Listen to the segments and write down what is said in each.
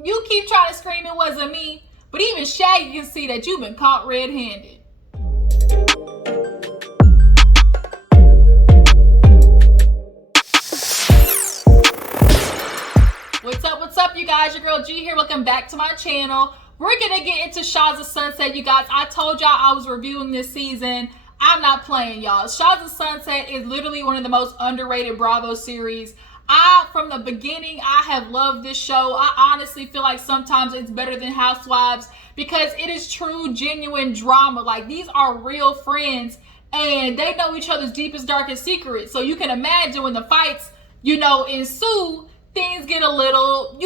You keep trying to scream it wasn't me, but even Shaggy can see that you've been caught red-handed. What's up, you guys? Your girl G here. Welcome back to my channel. We're gonna get into Shahs of Sunset, you guys. I told y'all I was reviewing this season. I'm not playing, y'all. Shahs of Sunset is literally one of the most underrated Bravo series. From the beginning, I have loved this show. I honestly feel like sometimes it's better than Housewives because it is true, genuine drama. Like, these are real friends and they know each other's deepest, darkest secrets. So you can imagine when the fights, ensue, things get a little,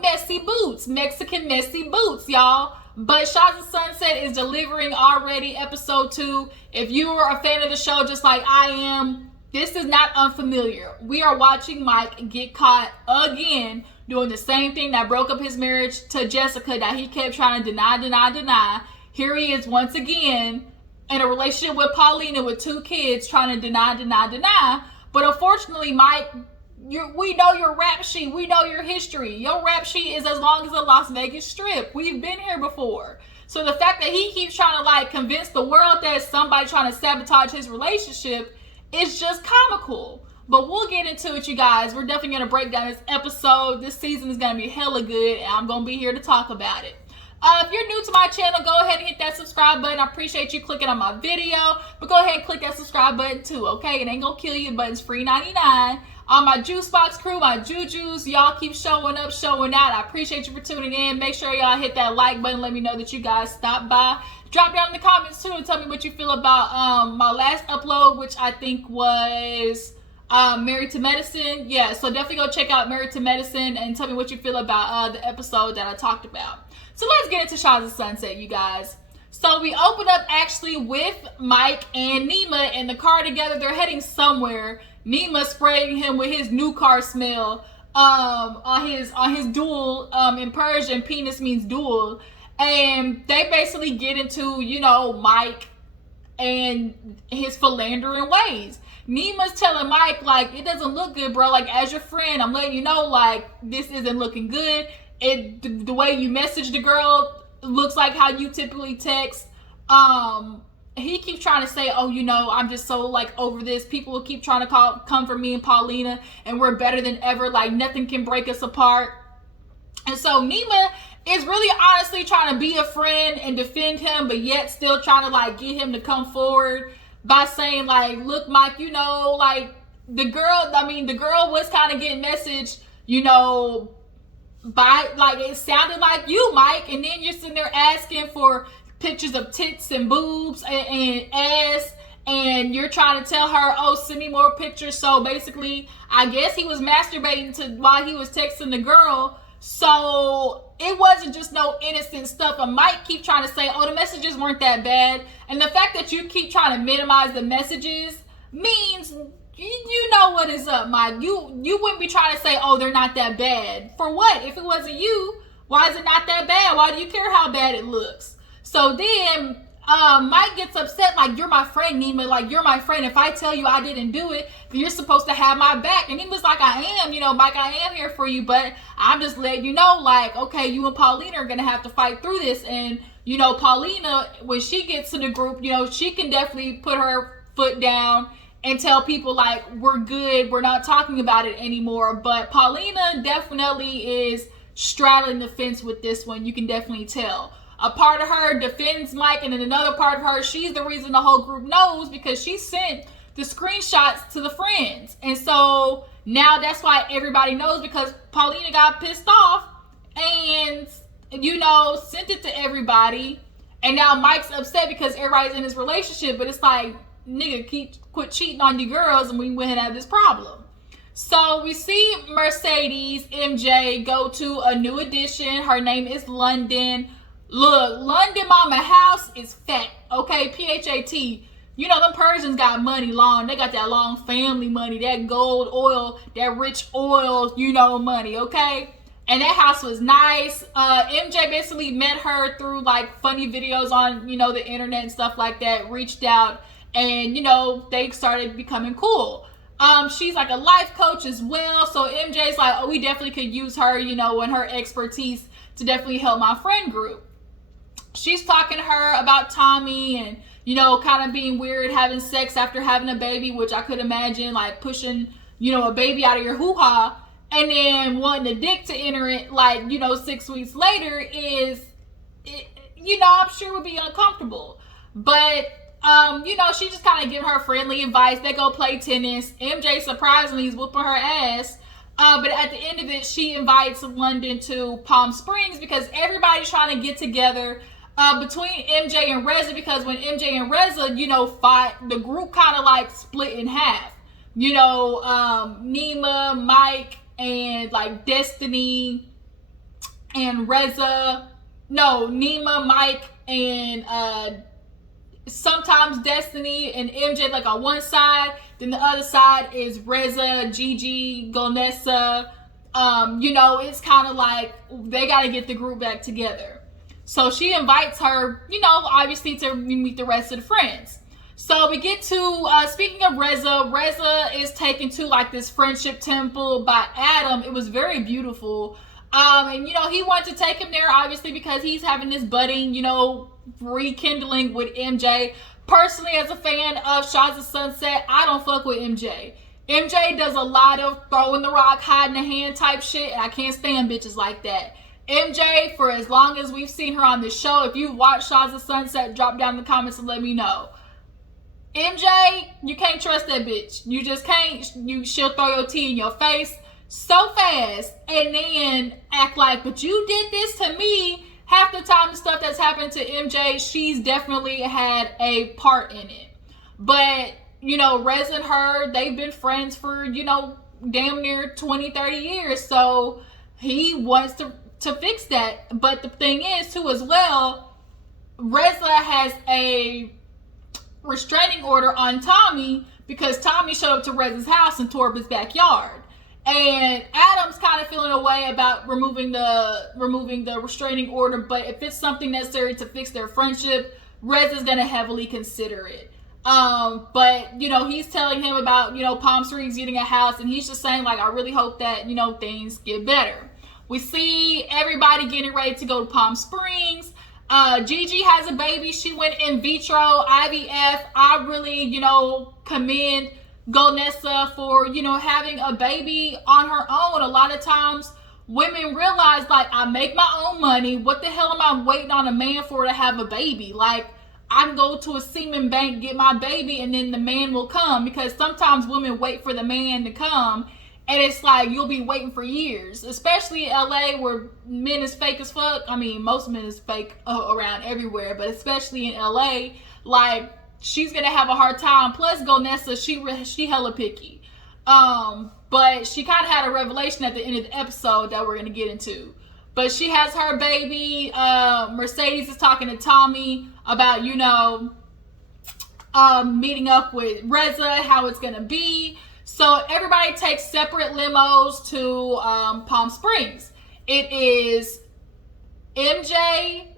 messy boots. Mexican messy boots, y'all. But Shahs of Sunset is delivering already, episode 2. If you are a fan of the show just like I am, this is not unfamiliar. We are watching Mike get caught again doing the same thing that broke up his marriage to Jessica that he kept trying to deny. Here he is once again in a relationship with Paulina with 2 kids trying to deny. But unfortunately, Mike, we know your rap sheet. We know your history. Your rap sheet is as long as the Las Vegas Strip. We've been here before. So the fact that he keeps trying to convince the world that somebody trying to sabotage his relationship is just comical. But we'll get into it, you guys. We're definitely going to break down this episode. This season is going to be hella good, and I'm going to be here to talk about it. If you're new to my channel, go ahead and hit that subscribe button. I appreciate you clicking on my video. But go ahead and click that subscribe button too, okay? It ain't going to kill you, but it's free 99. My Juice Box crew, my Jujus, y'all keep showing up, showing out. I appreciate you for tuning in. Make sure y'all hit that like button. Let me know that you guys stopped by. Drop down in the comments too and tell me what you feel about my last upload, which I think was Married to Medicine. Yeah, so definitely go check out Married to Medicine and tell me what you feel about the episode that I talked about. So let's get into Shahs of Sunset, you guys. So we open up actually with Mike and Nema in the car together. They're heading somewhere. Nema spraying him with his new car smell on his dual. In Persian, penis means dual. And they basically get into, Mike and his philandering ways. Nema's telling Mike, it doesn't look good, bro. As your friend, I'm letting you know, this isn't looking good. The way you message the girl looks like how you typically text. He keeps trying to say, I'm just so over this. People will keep trying to come for me and Paulina, and we're better than ever. Nothing can break us apart. And so Nema is really honestly trying to be a friend and defend him, but yet still trying to get him to come forward by saying look, Mike, the girl was kind of getting messaged, by it sounded like you, Mike, and then you're sitting there asking for pictures of tits and boobs and ass, and you're trying to tell her, send me more pictures. So basically, I guess he was masturbating while he was texting the girl. So it wasn't just no innocent stuff. And Mike keep trying to say, the messages weren't that bad. And the fact that you keep trying to minimize the messages means you know what is up, Mike. You wouldn't be trying to say, they're not that bad. For what? If it wasn't you, why is it not that bad? Why do you care how bad it looks? So then Mike gets upset, you're my friend, Nema. You're my friend. If I tell you I didn't do it, then you're supposed to have my back. And he was like, I am, Mike, I am here for you. But I'm just letting you know, okay, you and Paulina are going to have to fight through this. And, Paulina, when she gets to the group, she can definitely put her foot down and tell people, we're good. We're not talking about it anymore. But Paulina definitely is straddling the fence with this one. You can definitely tell. A part of her defends Mike, and then another part of her, she's the reason the whole group knows because she sent the screenshots to the friends. And so now that's why everybody knows, because Paulina got pissed off and, sent it to everybody. And now Mike's upset because everybody's in this relationship, but it's nigga, quit cheating on your girls and we wouldn't have this problem. So we see Mercedes MJ go to a new addition. Her name is London. Look, London Mama house is fat, okay? PHAT. Them Persians got money long. They got that long family money, that gold oil, that rich oil, money, okay? And that house was nice. MJ basically met her through funny videos on, the internet and stuff like that, reached out, and, they started becoming cool. She's like a life coach as well. So MJ's like, oh, we definitely could use her, you know, and her expertise to definitely help my friend group. She's talking to her about Tommy and, you know, kind of being weird, having sex after having a baby, which I could imagine, like pushing, you know, a baby out of your hoo-ha and then wanting a dick to enter it, like, you know, 6 weeks later you know, I'm sure would be uncomfortable. But, you know, she just kind of giving her friendly advice. They go play tennis. MJ surprisingly is whooping her ass. But at the end of it, she invites London to Palm Springs because everybody's trying to get together between MJ and Reza, because when MJ and Reza, you know, fought, the group kind of like split in half. You know, Nema, Mike, and like Destiny and Reza. No, Nema, Mike, and sometimes Destiny and MJ like on one side. Then the other side is Reza, Gigi, Gonessa. You know, it's kind of like they got to get the group back together. So she invites her, you know, obviously to meet the rest of the friends. So we get to, speaking of Reza is taken to like this friendship temple by Adam. It was very beautiful. And, you know, he wanted to take him there, obviously, because he's having this budding, you know, rekindling with MJ. Personally, as a fan of Shahs of Sunset, I don't fuck with MJ. MJ does a lot of throwing the rock, hiding the hand type shit, and I can't stand bitches like that. MJ, for as long as we've seen her on this show, if you've watched Shahs of Sunset, drop down in the comments and let me know. MJ, you can't trust that bitch. You just can't. She'll throw your tea in your face so fast and then act like, but you did this to me. Half the time the stuff that's happened to MJ, she's definitely had a part in it. But, you know, Reza and her, they've been friends for, you know, damn near 20, 30 years. So he wants to fix that. But the thing is, too, as well, Reza has a restraining order on Tommy because Tommy showed up to Reza's house and tore up his backyard. And Adam's kind of feeling a way about removing the restraining order, but if it's something necessary to fix their friendship, Reza's gonna heavily consider it. But you know, he's telling him about, you know, Palm Springs getting a house, and he's just saying like, I really hope that, you know, things get better. We see everybody getting ready to go to Palm Springs. Gigi has a baby. She went in vitro IVF. I really, you know, commend Gonessa for, you know, having a baby on her own. A lot of times women realize, like, I make my own money. What the hell am I waiting on a man for to have a baby? Like, I can go to a semen bank, get my baby, and then the man will come. Because sometimes women wait for the man to come, and it's like you'll be waiting for years. Especially in LA where men is fake as fuck. I mean, most men is fake around everywhere, but especially in LA, like, she's gonna have a hard time. Plus, Gonessa, she hella picky. But she kind of had a revelation at the end of the episode that we're gonna get into. But she has her baby. Mercedes is talking to Tommy about, you know, meeting up with Reza, how it's gonna be. So everybody takes separate limos to Palm Springs. It is MJ,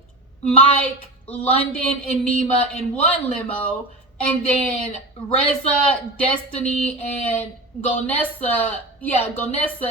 Mike, London, and Nema in one limo, and then Reza, Destiny, and Gonessa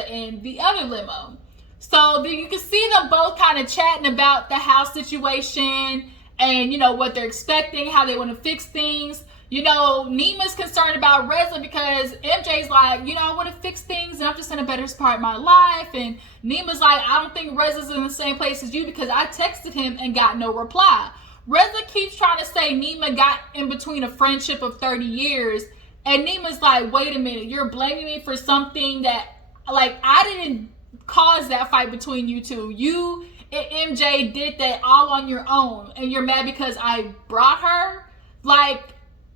in the other limo. So you can see them both kind of chatting about the house situation and, you know, what they're expecting, how they want to fix things. You know, Nema's concerned about Reza because MJ's like, you know, I want to fix things and I'm just in a better part of my life. And Nema's like, I don't think Reza's in the same place as you because I texted him and got no reply. Reza keeps trying to say Nema got in between a friendship of 30 years. And Nema's like, wait a minute, you're blaming me for something that, like, I didn't cause that fight between you two. You and MJ did that all on your own. And you're mad because I brought her? Like,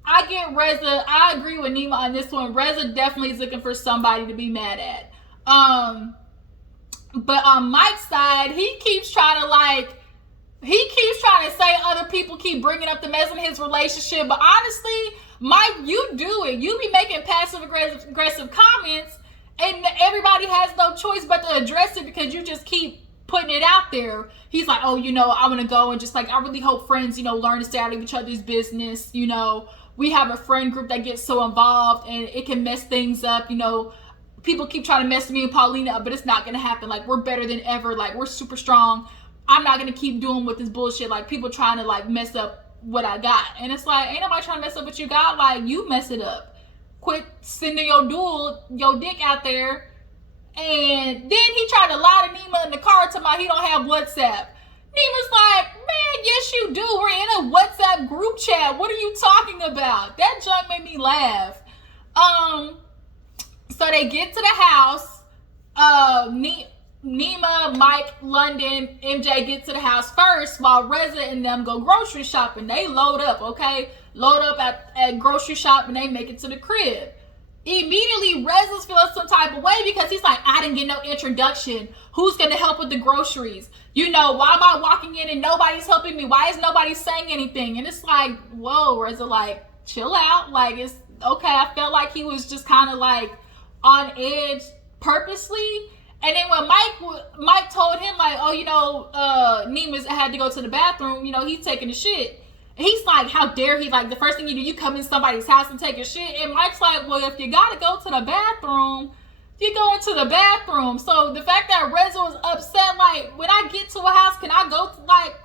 I get Reza. I agree with Nema on this one. Reza definitely is looking for somebody to be mad at. But on Mike's side, he keeps trying to say other people keep bringing up the mess in his relationship. But honestly, Mike, you do it. You be making passive aggressive comments and everybody has no choice but to address it because you just keep putting it out there. He's like, oh, you know, I want to go and just like, I really hope friends, you know, learn to stay out of each other's business, you know, we have a friend group that gets so involved and it can mess things up. You know, people keep trying to mess me and Paulina up, but it's not gonna happen. Like, we're better than ever. Like, we're super strong. I'm not gonna keep doing with this bullshit. Like, people trying to like mess up what I got. And it's like, ain't nobody trying to mess up what you got. Like, you mess it up. Quit sending your dick out there. And then he tried to lie to Nema in the car to my he don't have WhatsApp. Nema's like, man, yes you do. We're in a WhatsApp group chat. What are you talking about? That junk made me laugh. So they get to the house. Nema, Mike, London, MJ get to the house first while Reza and them go grocery shopping. They load up, okay? Load up at grocery shop and they make it to the crib. Immediately, Reza's feeling some type of way because he's like, I didn't get no introduction. Who's going to help with the groceries? You know, why am I walking in and nobody's helping me? Why is nobody saying anything? And it's like, whoa, Reza, like, chill out. Like, it's okay. I felt like he was just kind of like on edge purposely. And then when Mike told him like, oh, you know, Nema's had to go to the bathroom, you know, he's taking a shit. And he's like, how dare he? Like, the first thing you do, you come in somebody's house and take a shit. And Mike's like, well, if you gotta go to the bathroom, you go into the bathroom. So the fact that Reza was upset, like, when I get to a house, can I go to, like,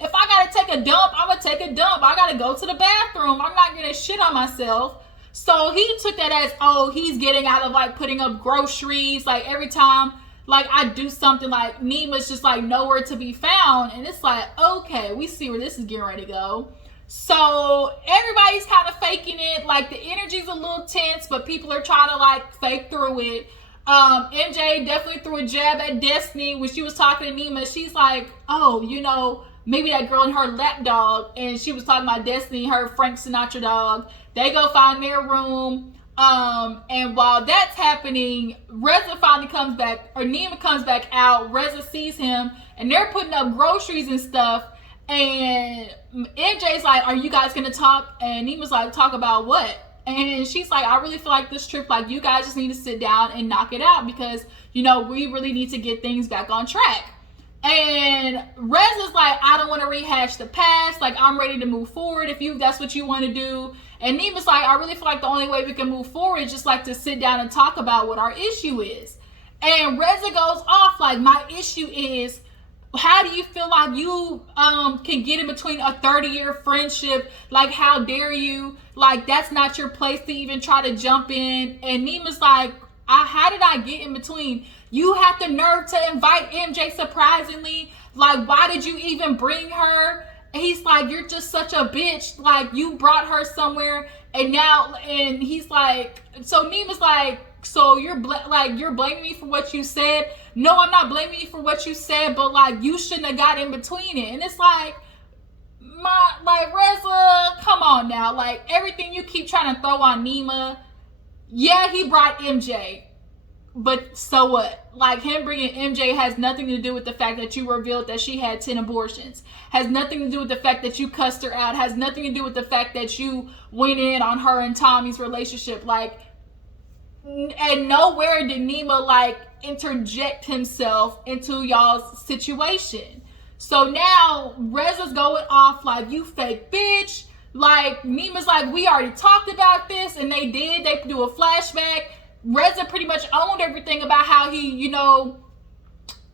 if I gotta take a dump, I'm gonna take a dump. I gotta go to the bathroom. I'm not gonna shit on myself. So he took that as, oh, he's getting out of like putting up groceries. Like, every time like I do something, like Nema's just like nowhere to be found. And it's like, okay, we see where this is getting ready to go. So everybody's kind of faking it. Like, the energy's a little tense, but people are trying to like fake through it. MJ definitely threw a jab at Destiny when she was talking to Nema. She's like, oh, you know, maybe that girl and her lap dog. And she was talking about Destiny, her Frank Sinatra dog. They go find their room. And while that's happening, Reza finally comes back, or Nema comes back out. Reza sees him, and they're putting up groceries and stuff. And MJ's like, are you guys gonna talk? And Nema's like, talk about what? And she's like, I really feel like this trip, like, you guys just need to sit down and knock it out because, you know, we really need to get things back on track. And Reza's like, I don't want to rehash the past. Like, I'm ready to move forward if that's what you want to do. And Nema's like, I really feel like the only way we can move forward is just like to sit down and talk about what our issue is. And Reza goes off like, my issue is, how do you feel like you can get in between a 30-year friendship? Like, how dare you? Like, that's not your place to even try to jump in. And Nema's like, how did I get in between? You have the nerve to invite MJ surprisingly. Like, why did you even bring her? And he's like, you're just such a bitch. Like, you brought her somewhere and now, and he's like, so Nema's like, so you're blaming me for what you said? No, I'm not blaming you for what you said, but like, you shouldn't have got in between it. And it's like, Reza, come on now. Like, everything you keep trying to throw on Nema, yeah, he brought MJ, but so what? Like, him bringing MJ has nothing to do with the fact that you revealed that she had 10 abortions. Has nothing to do with the fact that you cussed her out. Has nothing to do with the fact that you went in on her and Tommy's relationship. Like, and nowhere did Nema like interject himself into y'all's situation. So now Reza's going off like, you fake bitch. Like, Nema's like, we already talked about this, and they did. They do a flashback. Reza pretty much owned everything about how he, you know,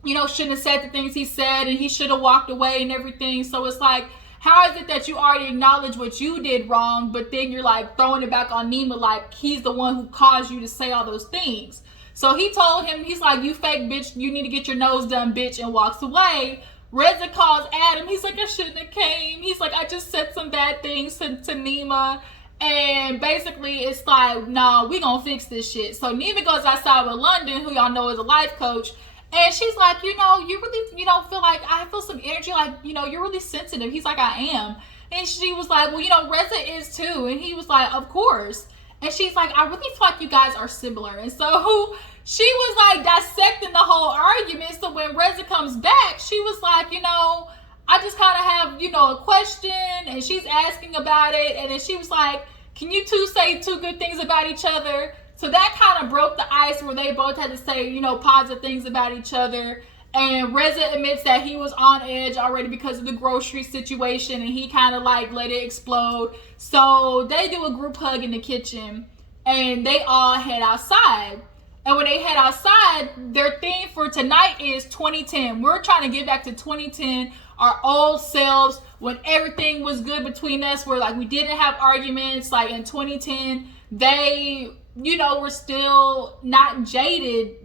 shouldn't have said the things he said, and he should have walked away and everything. So it's like, how is it that you already acknowledge what you did wrong, but then you're like throwing it back on Nema like he's the one who caused you to say all those things? So he told him, he's like, you fake bitch, you need to get your nose done, bitch, and walks away. Reza calls Adam. He's like, I shouldn't have came. He's like, I just said some bad things to Nema. And basically, it's like, no, we gonna fix this shit. So Nema goes outside with London, who y'all know is a life coach. And she's like, you really, feel like, I feel some energy, like, you're really sensitive. He's like, I am. And she was like, well, Reza is too. And he was like, of course. And she's like, I really feel like you guys are similar. And so she was like dissecting the whole argument. So when Reza comes back, she was like, I just kind of have, a question. And she's asking about it. And then she was like, can you two say two good things about each other? So that kind of broke the ice where they both had to say, positive things about each other. And Reza admits that he was on edge already because of the grocery situation, and he kind of like let it explode. So they do a group hug in the kitchen, and they all head outside. And when they head outside, their theme for tonight is 2010. We're trying to get back to 2010, our old selves, when everything was good between us, where like we didn't have arguments. Like in 2010, they, were still not jaded,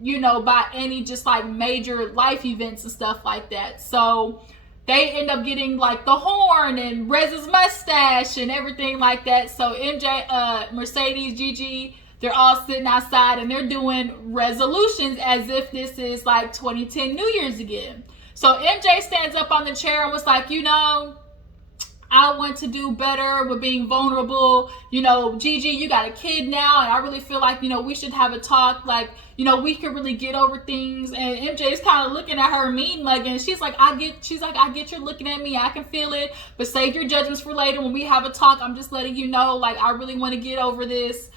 by any just like major life events and stuff like that. So they end up getting like the horn and Reza's mustache and everything like that. So MJ, Mercedes, Gigi, they're all sitting outside and they're doing resolutions as if this is like 2010 New Year's again. So MJ stands up on the chair and was like, I want to do better with being vulnerable. Gigi, you got a kid now, and I really feel like, we should have a talk. Like, we could really get over things. And MJ is kind of looking at her mean mugging. She's like, I get you're looking at me. I can feel it. But save your judgments for later when we have a talk. I'm just letting you know, like, I really want to get over this.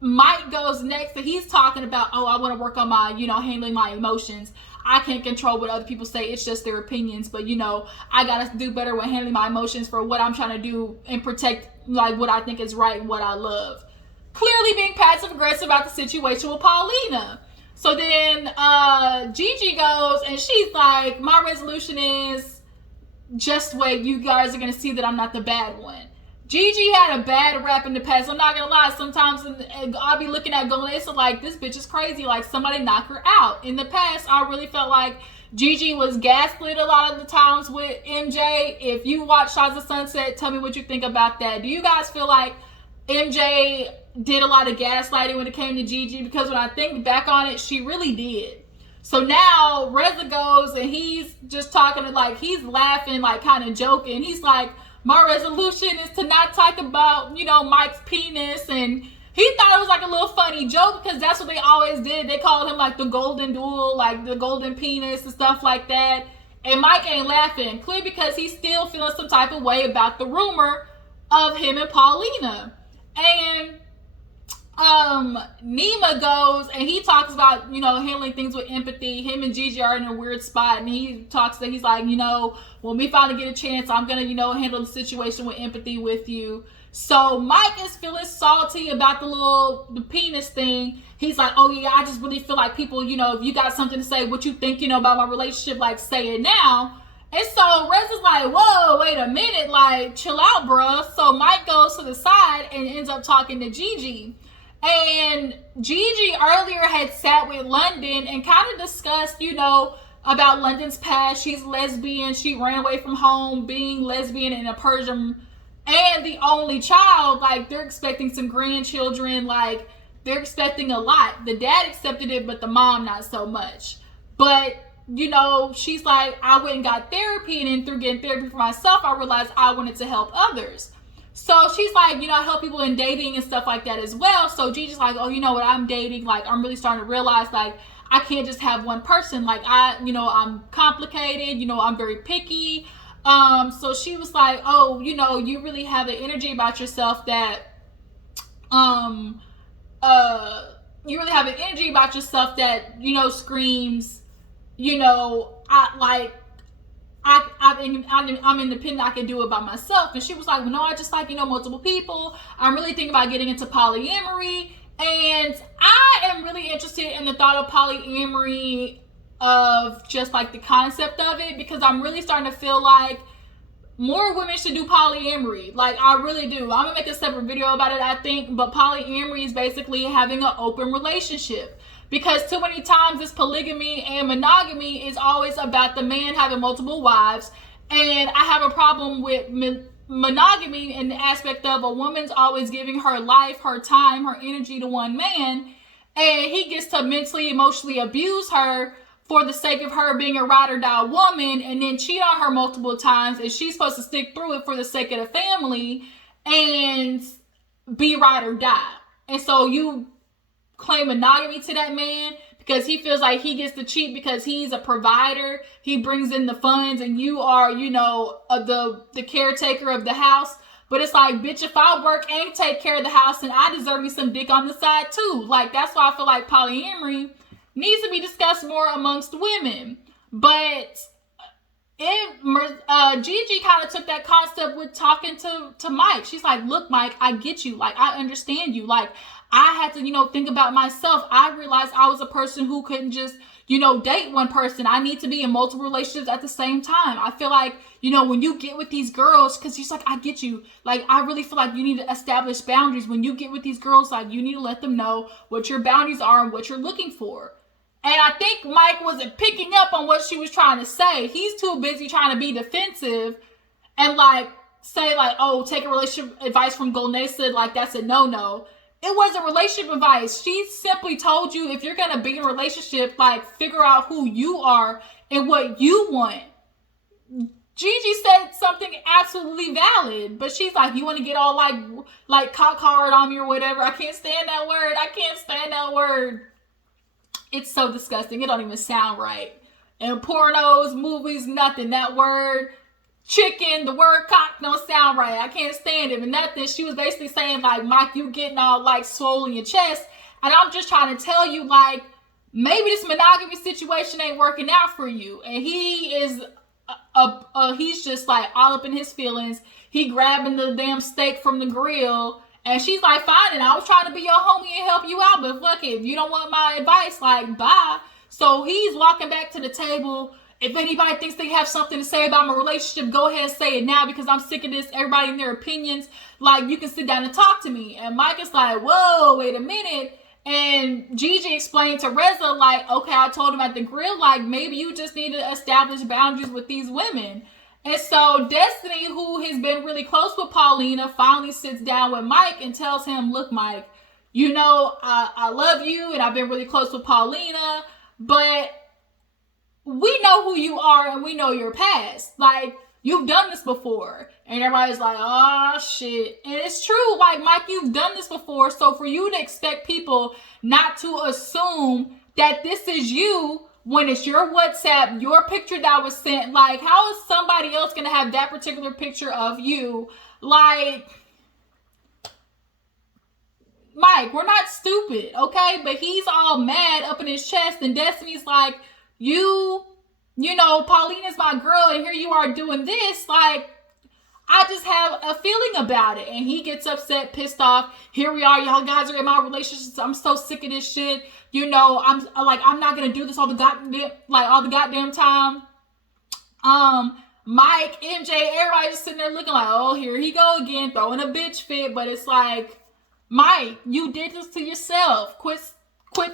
Mike goes next, and he's talking about, I want to work on my, handling my emotions. I can't control what other people say. It's just their opinions. But, I got to do better with handling my emotions for what I'm trying to do and protect, like, what I think is right and what I love. Clearly being passive-aggressive about the situation with Paulina. So then Gigi goes, and she's like, my resolution is just wait. You guys are going to see that I'm not the bad one. Gigi had a bad rap in the past. I'm not gonna lie. Sometimes I'll be looking at Golesa like, this bitch is crazy. Like, somebody knock her out. In the past, I really felt like Gigi was gaslit a lot of the times with MJ. If you watch Shahs of Sunset, tell me what you think about that. Do you guys feel like MJ did a lot of gaslighting when it came to Gigi? Because when I think back on it, she really did. So now Reza goes and he's just talking to, like, he's laughing, like, kind of joking. He's like, my resolution is to not talk about, Mike's penis. And he thought it was like a little funny joke because that's what they always did. They called him like the golden duel, like the golden penis and stuff like that. And Mike ain't laughing, clearly because he's still feeling some type of way about the rumor of him and Paulina. And Nema goes and he talks about, handling things with empathy. Him and Gigi are in a weird spot, and he talks that he's like, when we finally get a chance, I'm gonna, handle the situation with empathy with you. So Mike is feeling salty about the penis thing. He's like, oh yeah, I just really feel like people, if you got something to say, what you think, about my relationship, like, say it now. And so Reza's like, whoa, wait a minute, like, chill out, bruh. So Mike goes to the side and ends up talking to Gigi. And Gigi earlier had sat with London and kind of discussed, about London's past. She's lesbian. She ran away from home, being lesbian and a Persian, and the only child. Like, they're expecting some grandchildren. Like, they're expecting a lot. The dad accepted it, but the mom not so much. But, she's like, I went and got therapy, and then through getting therapy for myself, I realized I wanted to help others. So she's like, I help people in dating and stuff like that as well. So Gigi's like, oh, what, I'm dating. Like, I'm really starting to realize, like, I can't just have one person. Like, I'm complicated. I'm very picky. So she was like, oh, you really have an energy about yourself that, screams, I'm independent. I can do it by myself. And she was like, well, no, I just like, multiple people. I'm really thinking about getting into polyamory. And I am really interested in the thought of polyamory, of just like the concept of it, because I'm really starting to feel like more women should do polyamory. Like, I really do. I'm gonna make a separate video about it, I think. But polyamory is basically having an open relationship. Because too many times this polygamy and monogamy is always about the man having multiple wives. And I have a problem with monogamy in the aspect of a woman's always giving her life, her time, her energy to one man. And he gets to mentally, emotionally abuse her for the sake of her being a ride or die woman, and then cheat on her multiple times. And she's supposed to stick through it for the sake of the family and be ride or die. And so you claim monogamy to that man because he feels like he gets to cheat because he's a provider. He brings in the funds and you are, the caretaker of the house. But it's like, bitch, if I work and take care of the house, then I deserve me some dick on the side too. Like, that's why I feel like polyamory needs to be discussed more amongst women. But Gigi kind of took that concept with talking to Mike. She's like, look, Mike, I get you. Like, I understand you. Like, I had to, think about myself. I realized I was a person who couldn't just, date one person. I need to be in multiple relationships at the same time. I feel like, when you get with these girls, because she's like, I get you. Like, I really feel like you need to establish boundaries. When you get with these girls, like, you need to let them know what your boundaries are and what you're looking for. And I think Mike wasn't picking up on what she was trying to say. He's too busy trying to be defensive and say oh, take a relationship advice from Golnesa, like that's a no-no. It wasn't relationship advice. She simply told you if you're going to be in a relationship, figure out who you are and what you want. Gigi said something absolutely valid, but she's like, you want to get all like cock hard on me or whatever. I can't stand that word. It's so disgusting. It don't even sound right. And pornos, movies, nothing. That word chicken, the word cock don't sound right. I can't stand it. But nothing. She was basically saying Mike, you getting all swollen in your chest. And I'm just trying to tell you maybe this monogamy situation ain't working out for you. And he is, he's just all up in his feelings. He grabbing the damn steak from the grill. And she's like, fine, and I was trying to be your homie and help you out, but fuck it, if you don't want my advice, bye. So he's walking back to the table. If anybody thinks they have something to say about my relationship, go ahead and say it now because I'm sick of this. Everybody in their opinions, you can sit down and talk to me. And Mike is like, whoa, wait a minute. And Gigi explained to Reza, okay, I told him at the grill, maybe you just need to establish boundaries with these women. And so Destiny, who has been really close with Paulina, finally sits down with Mike and tells him, look, Mike, I love you and I've been really close with Paulina, but we know who you are and we know your past. You've done this before. And everybody's like, oh, shit. And it's true. Mike, you've done this before. So for you to expect people not to assume that this is you when it's your WhatsApp, your picture that was sent, how is somebody else going to have that particular picture of you? Mike, we're not stupid, okay? But he's all mad up in his chest, and Destiny's like, Paulina's my girl, and here you are doing this, I just have a feeling about it. And he gets upset, pissed off. Here we are, y'all guys are in my relationships. I'm so sick of this shit. I'm not gonna do this all the goddamn time. Mike, MJ, everybody just sitting there looking oh, here he go again, throwing a bitch fit. But it's Mike, you did this to yourself. Quit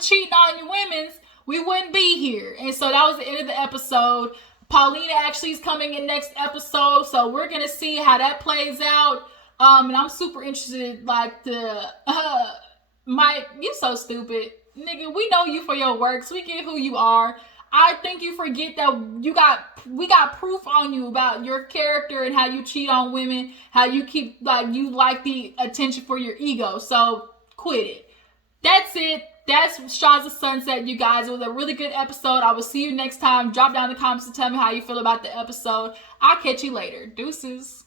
cheating on your women's. We wouldn't be here. And so that was the end of the episode. Paulina actually is coming in next episode, so we're gonna see how that plays out. And I'm super interested. Mike, you so stupid, nigga. We know you for your works. We get who you are. I think you forget that we got proof on you about your character and how you cheat on women, how you keep you like the attention for your ego. So quit it. That's it. That's Shahs of Sunset, you guys. It was a really good episode. I will see you next time. Drop down in the comments to tell me how you feel about the episode. I'll catch you later. Deuces.